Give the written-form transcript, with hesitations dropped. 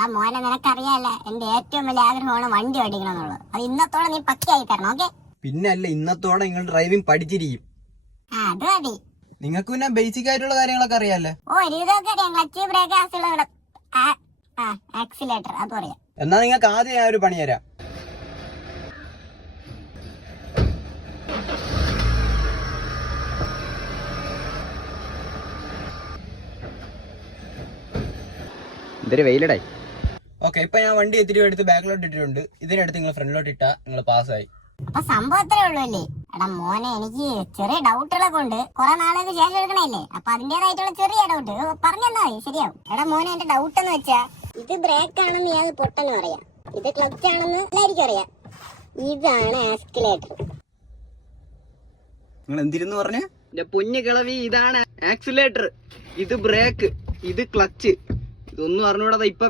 എടാ മോനെ, നിനക്കറിയാല്ല എന്റെ ഏറ്റവും വലിയ ആഗ്രഹമാണ് വണ്ടി ഓടിക്കണം എന്നുള്ളത്. അത് ഇന്നത്തോടെ നീ പക്കയായി തരണം. ഓക്കെ? പിന്നല്ല, ഇന്നത്തോടെ നിങ്ങൾ ഡ്രൈവിംഗ് പഠിച്ചിരിക്കും. അത് മതി. നിങ്ങൾക്ക് പിന്നെ ബേസിക് ആയിട്ടുള്ള കാര്യങ്ങളൊക്കെ അറിയാല്ലേ? ഒരുവിധമൊക്കെ അറിയാം. ക്ലച്ച്, ബ്രേക്ക്, ആക്സിലേറ്റർ അത് പറയാം. എന്നാ നിങ്ങൾക്ക് ആദ്യം ഞാൻ ഒരു പണി തരാം. ഇതൊരു വെയിലടായി. ഓക്കെ, ഇപ്പൊ ഞാൻ വണ്ടി എത്തിരി എടുത്ത് ബാക്കിലോട്ട് ഇട്ടിട്ടുണ്ട്. ഇതിനെടുത്ത് നിങ്ങൾ ഫ്രണ്ടിലോട്ട് ഇട്ടാ നിങ്ങൾ പാസ്സായി. അപ്പൊ സംഭവം അത്രേ ഉള്ളൂ അല്ലേ? എടാ മോനെ, എനിക്ക് ചെറിയ ഡൗട്ടുകളൊക്കെ ഉണ്ട്. കുറെ നാളുകൾക്ക് ശേഷം എടുക്കണല്ലേ, അപ്പൊ അതിന്റേതായിട്ടുള്ള ചെറിയ ഡൗട്ട് പറഞ്ഞാ മതി, ശരിയാവും. എടാ മോനെ, എന്റെ ഡൗട്ട് എന്ന് വെച്ചാ, ഇത് ബ്രേക്ക് ആണെന്ന് ഞാൻ പൊട്ടെന്ന് പറയാം, ഇത് ക്ലച്ച് ആണെന്ന് എല്ലാവർക്കും അറിയാം, ഇതാണ് ആക്സിലേറ്റർ. നിങ്ങൾ എന്തിരുന്ന് പറഞ്ഞ? എന്റെ പൊന്നു കിളവി, ഇതാണ് ആക്സിലേറ്റർ, ഇത് ബ്രേക്ക്, ഇത് ക്ലച്ച്. ഇതൊന്നും അറിഞ്ഞൂടാ. ഇപ്പൊ